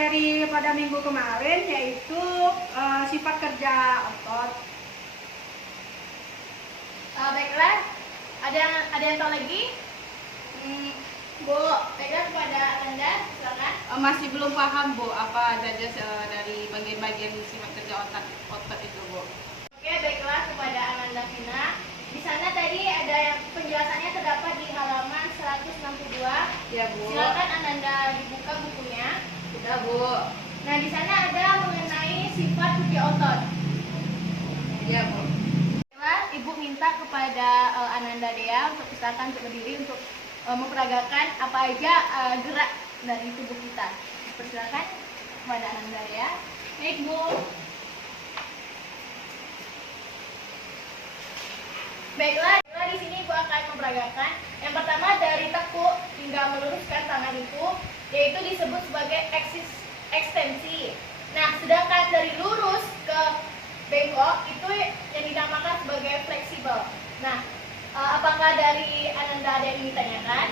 materi pada minggu kemarin, yaitu sifat kerja otot. Baiklah, ada yang tahu lagi? Bu, baiklah kepada Ananda, silakan. Masih belum paham Bu, apa saja dari bagian-bagian sifat kerja otot itu Bu. Oke, baiklah kepada Ananda Vina. Di sana tadi ada yang penjelasannya terdapat di halaman 162. Ya Bu. Silakan Ananda dibuka bukunya. Sudah Bu. Nah, di sana ada mengenai sifat kerja otot. Ya Bu. Baiklah, Ibu minta kepada Ananda Dea untuk silakan untuk berdiri untuk memperagakan apa aja gerak dari tubuh kita. Persilakan kepada Ananda Dea. Baik Bu. Baiklah, di sini Ibu akan memperagakan. Yang pertama dari tekuk hingga meluruskan tangan itu, yaitu disebut sebagai ekstensi. Nah, sedangkan dari lurus ke bengkok itu yang dinamakan sebagai fleksibel. Nah, apakah dari Ananda ada yang ditanyakan?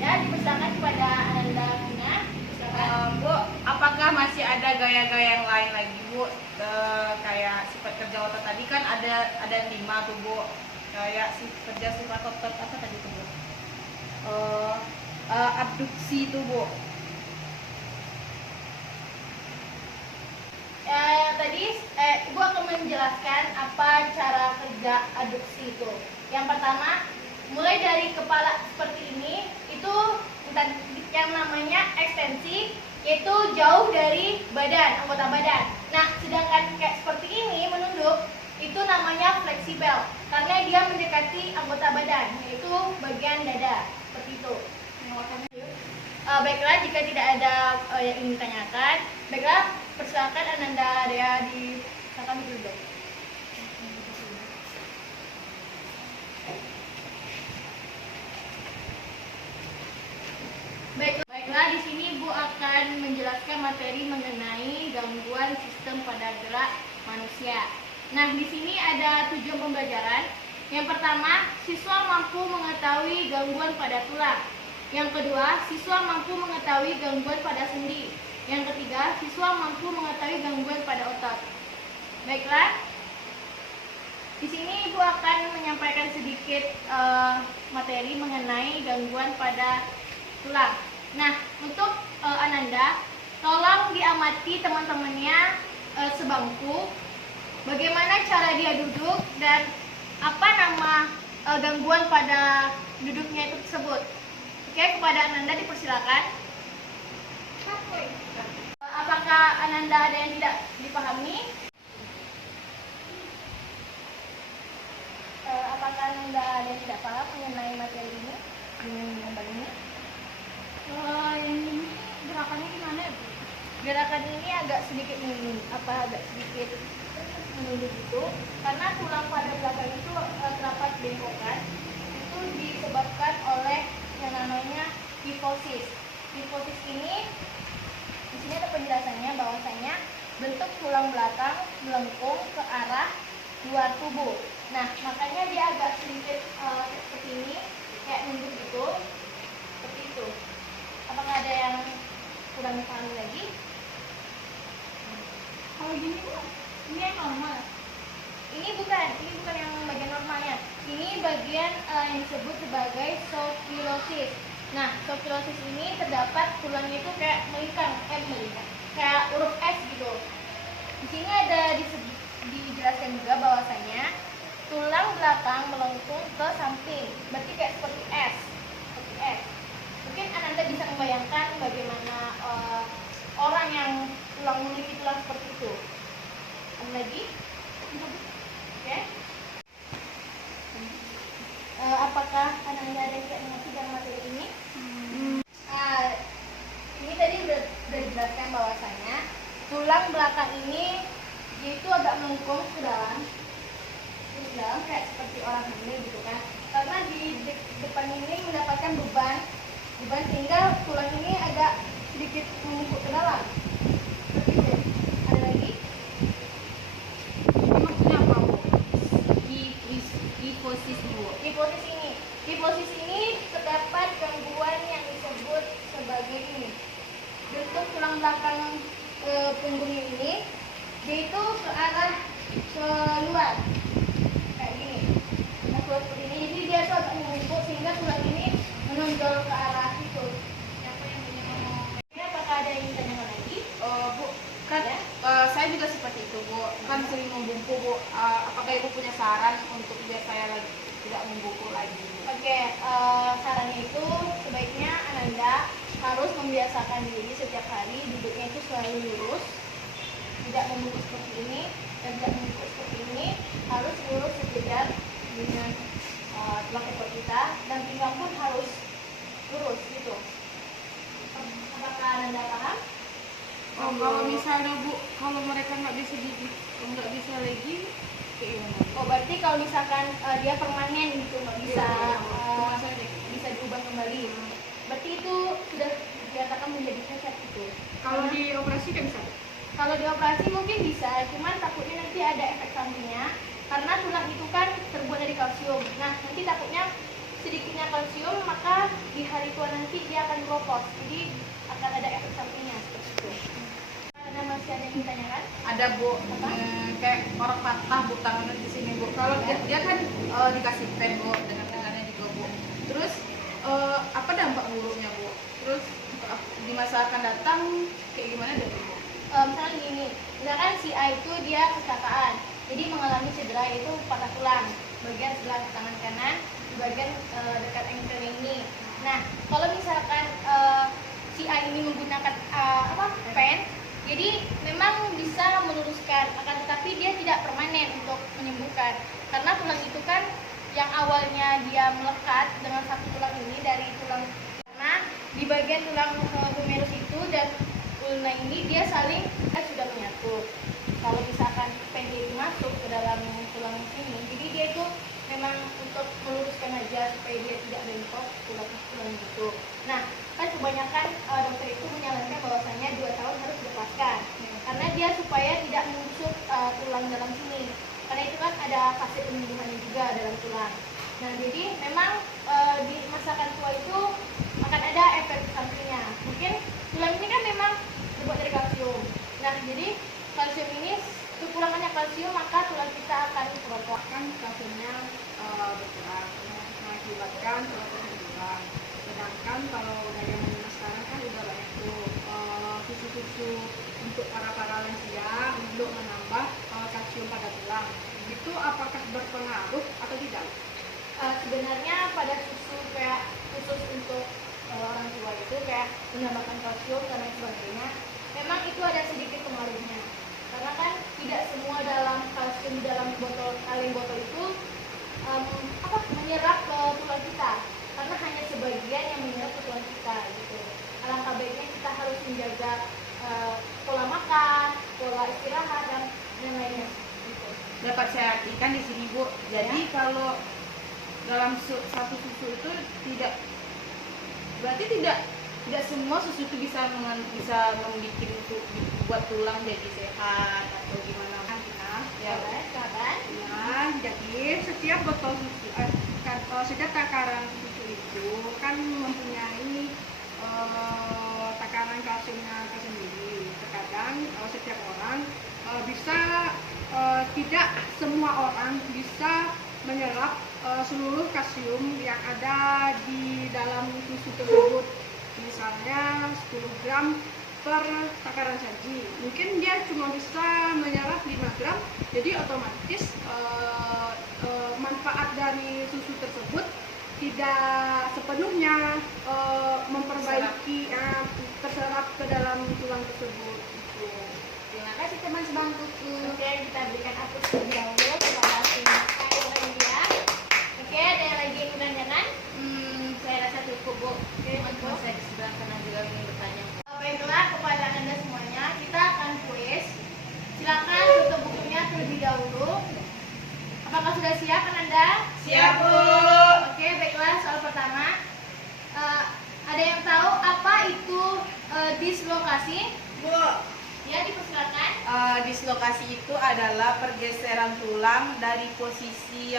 Ya, dipersilakan kepada Ananda Vina. Bu, apakah masih ada gaya-gaya yang lain lagi Bu? Kayak sifat kerja otot tadi kan ada 5 tuh Bu. Kayak kerja sifat otot apa tadi tuh Bu? Abduksi tuh Bu. Tadi Ibu akan menjelaskan apa cara kerja aduksi itu. Yang pertama, mulai dari kepala seperti ini, itu yang namanya ekstensi, yaitu jauh dari badan, anggota badan. Nah, sedangkan kayak seperti ini menunduk, itu namanya fleksibel, karena dia mendekati anggota badan, yaitu bagian dada, seperti itu. Baiklah, jika tidak ada yang ingin ditanyakan, baiklah, persilakan Ananda Dea silakan duduk. Baiklah, di sini Ibu akan menjelaskan materi mengenai gangguan sistem pada gerak manusia. Nah, di sini ada tujuan pembelajaran. Yang pertama, siswa mampu mengetahui gangguan pada tulang. Yang kedua, siswa mampu mengetahui gangguan pada sendi. Yang ketiga, siswa mampu mengetahui gangguan pada otot. Baiklah, di sini Ibu akan menyampaikan sedikit materi mengenai gangguan pada tulang. Nah, untuk Ananda, tolong diamati teman-temannya sebangku, bagaimana cara dia duduk dan apa nama gangguan pada duduknya itu tersebut. Oke, kepada Ananda dipersilakan. Apakah Ananda ada yang tidak dipahami? Apakah Ananda ada yang tidak paham mengenai materi ini? Gambar ini? Ini gerakannya gimana ya, Bu? Gerakan ini agak sedikit agak sedikit menunduk itu, karena tulang pada belakang itu terdapat bengkokan. Itu disebabkan oleh yang namanya kifosis. Kifosis ini di sini ada penjelasannya bahwasanya bentuk tulang belakang melengkung ke arah luar tubuh. Nah, makanya dia agak sedikit seperti ini, kayak nunduk gitu, seperti itu. Apakah ada yang kurang paham lagi? Kalau gini Bu, ini yang normal. Ini bukan yang bagian normalnya. Ini bagian yang disebut sebagai scoliosis. Nah, scoliosis ini terdapat tulangnya itu kayak melingkar, kayak huruf S gitu. Di sini ada dijelaskan juga bahwasanya tulang belakang melengkung ke samping, berarti kayak seperti S, Mungkin Ananda bisa membayangkan bagaimana orang yang memiliki tulang seperti itu. Ada lagi? Oke. Apakah Ananda ada yang tidak mengerti dalam materi ini? Ini tadi sudah dijelaskan bahwasanya tulang belakang ini yaitu agak melengkung ke dalam, kayak seperti orang hamil gitu kan. Karena di depan ini mendapatkan beban sehingga tulang ini agak sedikit menumpuk ke dalam. Seperti itu. Ada lagi? Maksudnya apa Bu? Kifosis Bu. Di posisi ini terdapat gangguan yang disebut sebagai ini dia itu ke arah keluar kayak gini. Nah, keluar seperti ini. Jadi dia tuh agak membungkuk sehingga tulang ini menonjol ke arah itu. Siapa yang punya ngomong? Ini apakah ada yang ditanyakan lagi? Bu, kan Ya. saya juga seperti itu, Bu. Kan sering membungkuk, Bu. Apakah Ibu punya saran untuk biar saya lagi tidak membungkuk lagi, Bu? Oke, sarannya itu sebaiknya Ananda harus membiasakan diri setiap hari duduknya itu selalu lurus, tidak membungkuk seperti ini dan tidak membungkuk seperti ini, harus lurus sejajar dengan tulang ekor kita dan pinggang pun harus lurus gitu. Apakah Ananda paham? Oh, kalau misalnya Bu, kalau mereka nggak bisa gigit, nggak bisa lagi, kayak gimana? Oh, berarti kalau misalkan dia permanen gitu nggak bisa Cuma saya deh. bisa diubah kembali. Berarti itu sudah dikatakan menjadi cacat gitu. Kalau dioperasi kan bisa. Kalau dioperasi mungkin bisa, cuman takutnya nanti ada efek sampingnya karena tulang itu kan terbuat dari kalsium. Nah, nanti takutnya sedikitnya kalsium maka di hari tua nanti dia akan keropos. Jadi akan ada efek sampingnya seperti itu. Ada masih ada yang ditanyakan? Ada, Bu. Apa? Kayak orang patah, Bu, tangannya di sini, Bu. Kalau dia kan dikasih pen, Bu, dengan tangannya juga, Bu. Terus apa dampak buruknya, Bu? Terus di masa akan datang kayak gimana deh, Bu? Misalnya gini, misalkan si A itu dia kecelakaan, jadi mengalami cedera yaitu patah tulang bagian sebelah tangan kanan di bagian dekat ankle ini. Nah, kalau misalkan si A ini menggunakan pen, jadi memang bisa meluruskan, akan tetapi dia tidak permanen untuk menyembuhkan karena tulang itu kan yang awalnya dia melekat dengan satu tulang ini dari tulang karena di bagian tulang humerus itu dan ulna ini dia saling sudah menyatu. Kalau misalkan pen itu masuk ke dalam tulang sini, jadi dia itu memang untuk meluruskan aja supaya dia tidak bengkok tulang itu. Nah, kan kebanyakan dokter itu menyarankan bahwasanya 2 tahun harus dilepaskan karena dia supaya tidak menusuk tulang dalam sini. Karena itu kan ada fase penyembuhannya juga dalam tulang. Nah, jadi memang di masa akan tua itu akan ada efek sampingnya. Mungkin tulang ini kan memang terbuat dari kalsium. Nah, jadi kalsium ini kekurangannya kalsium maka tulang kita akan keropos. Kan kalsiumnya berkurang, mengakibatkan tulang berkurang. Sedangkan kalau gaya menengah sekarang kan udah banyak tuh susu-susu untuk para lansia untuk menambah kalsium pada tulang. Itu apakah berpengaruh atau tidak? Sebenarnya pada susu kayak khusus untuk orang tua itu kayak menambahkan kalsium dan lain sebagainya, memang itu ada sedikit pengaruhnya. Karena kan tidak semua dalam kalsium di dalam kaleng botol itu menyerap ke tulang kita, karena hanya sebagian yang menyerap ke tulang kita gitu. Alangkah baiknya kita harus menjaga pola makan, pola istirahat dan lainnya. Gitu. Dapat saya artikan di sini, Bu. Jadi kalau dalam satu susu itu berarti tidak semua susu itu bisa membuat buat tulang jadi sehat atau gimana? Ya, kan? Nah, jadi setiap botol susu, setiap takaran susu itu kan mempunyai takaran kalsiumnya tersendiri. Terkadang setiap orang tidak semua orang bisa menyerap seluruh kalsium yang ada di dalam susu tersebut. Misalnya 10 gram per takaran saji, mungkin dia cuma bisa menyerap 5 gram, jadi otomatis manfaat dari susu tersebut tidak sepenuhnya memperbaiki terserap ke dalam tulang tersebut. Terima kasih teman sebangkuku. Oke, kita berikan aplaus terlebih dahulu. Terima kasih ya. Oke, ada yang lagi yang menanyakan? Saya rasa cukup, Bu. Teman-teman saya di sebelah kanan juga ingin bertanya. Baiklah kepada Anda semuanya, kita akan kuis. Silakan tutup bukunya terlebih dahulu. Apakah sudah siap Anda? Siap, Bu. Oke, baiklah soal pertama. Ada yang tahu apa itu dislokasi? Bu, Ya, dipersilakan. dislokasi itu adalah pergeseran tulang dari posisi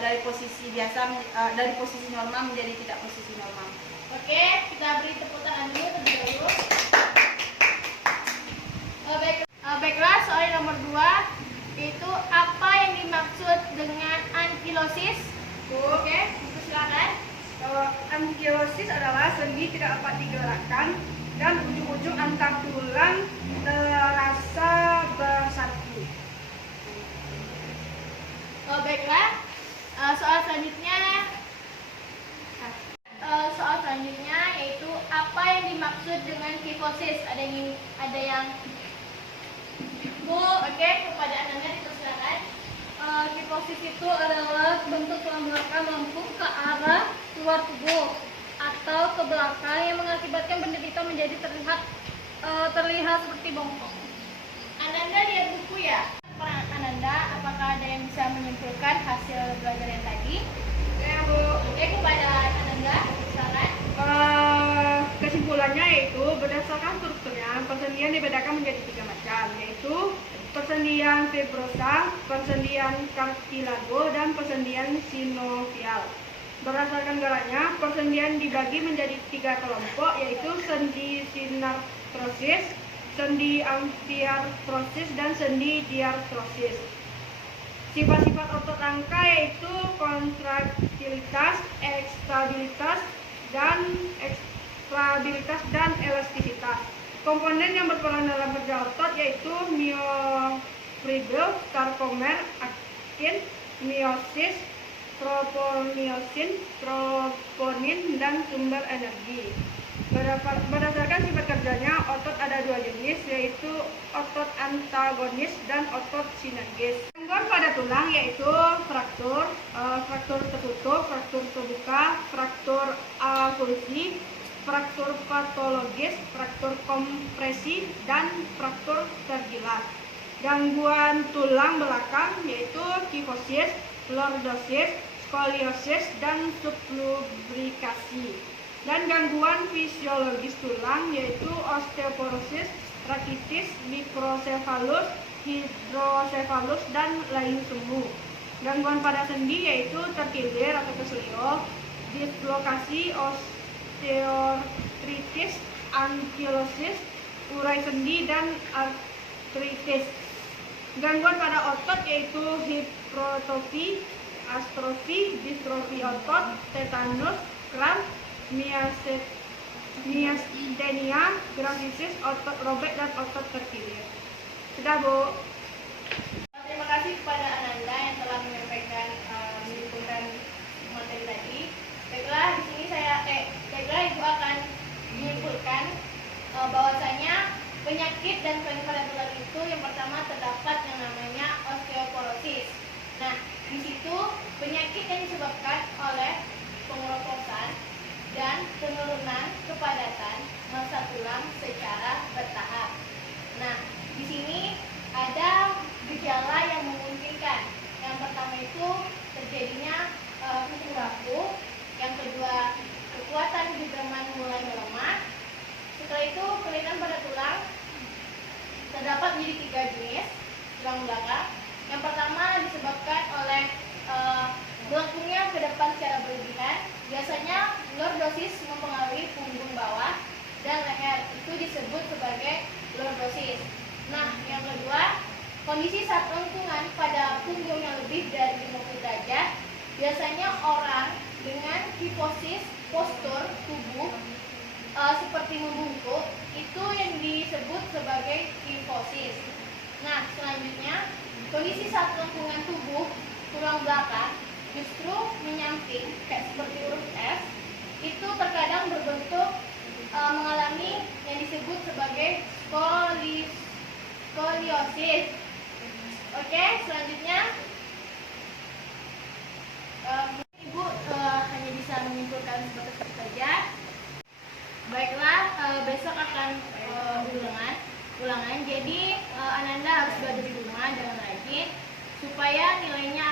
dari posisi normal menjadi tidak posisi normal. Oke, kita beri tepuk tangan dulu terlebih dahulu. nomor 2 yaitu apa yang dimaksud dengan ankilosis. Oke, Ibu silakan. Ankilosis adalah sendi tidak dapat digerakkan dan ujung-ujung antar tulang terasa bersatu. Baiklah, soal selanjutnya yaitu apa yang dimaksud dengan kifosis. Ada yang Bu, oke, kepada Ananda dipersilakan. Kifosis itu adalah bentuk tulang belakang melengkung ke arah luar tubuh atau ke belakang yang mengakibatkan benda hitam menjadi terlihat seperti bongkok. Ananda lihat buku ya? Ananda, apakah ada yang bisa menyimpulkan hasil belajar yang tadi? Ya, Bu. Oke, kepada Ananda, silakan. Kesimpulannya yaitu berdasarkan strukturnya persendian dibedakan menjadi 3 macam, yaitu persendian fibrosa, persendian kartilago, dan persendian sinovial. Berdasarkan geraknya, persendian dibagi menjadi 3 kelompok, yaitu sendi sinartrosis, sendi amfiartrosis, dan sendi diartrosis. Sifat-sifat otot rangka yaitu kontraktilitas, ekstabilitas, dan elastisitas. Komponen yang berperan dalam kerja otot yaitu myofibril, sarkomer, aktin, miosis, troponin, dan sumber energi. Berdasarkan sifat kerjanya, otot ada 2 jenis, yaitu otot antagonis dan otot sinergis. Gangguan pada tulang yaitu fraktur, fraktur tertutup, fraktur terbuka, fraktur avulsi, fraktur patologis, fraktur kompresi, dan fraktur tergilas. Gangguan tulang belakang yaitu kifosis, lordosis, skoliosis, dan sublubrikasi. Dan gangguan fisiologis tulang yaitu osteoporosis, rakitis, mikrosefalus, hidrosefalus, dan layu semu. Gangguan pada sendi yaitu terkilir atau keselio, dislokasi, osteoartritis, ankilosis, urai sendi, dan artritis. Gangguan pada otot yaitu hipertrofi, astrofi, distrofi otot, tetanus, kram, miastenia, grasisis, otot robek, dan otot terkilir. Sudah, Bu. Terima kasih kepada Ananda yang telah menyimpulkan materi tadi. Baiklah, di sini baiklah Ibu akan menyimpulkan bahwasanya penyakit dan penyakit pada tulang itu yang pertama terdapat yang namanya osteoporosis. Nah, di situ penyakit yang disebabkan oleh pengeroposan dan penurunan kepadatan massa tulang secara bertahap. Nah, di sini ada gejala yang memungkinkan. Yang pertama itu terjadinya kuku rapuh, yang kedua kekuatan gegaman mulai melemah. Setelah itu kelainan pada tulang terdapat menjadi 3 jenis tulang belakang. Yang pertama disebabkan oleh melengkungnya ke depan secara berlebihan. Biasanya lordosis mempengaruhi punggung bawah dan leher. Itu disebut sebagai lordosis. Nah, yang kedua, kondisi saat lengkungan pada punggung yang lebih dari 50 derajat. Biasanya orang dengan hiposis postur tubuh seperti membungkuk, itu yang disebut sebagai hiposis. Nah, selanjutnya, kondisi saat lengkungan tubuh tulang belakang justru menyamping kayak seperti huruf S, itu terkadang berbentuk mengalami yang disebut sebagai skoliosis. Oke, selanjutnya Ibu hanya bisa menyimpulkan sebatas itu saja. Baiklah, besok akan ulangan. Jadi Ananda harus belajar di rumah, jangan rajin, supaya nilainya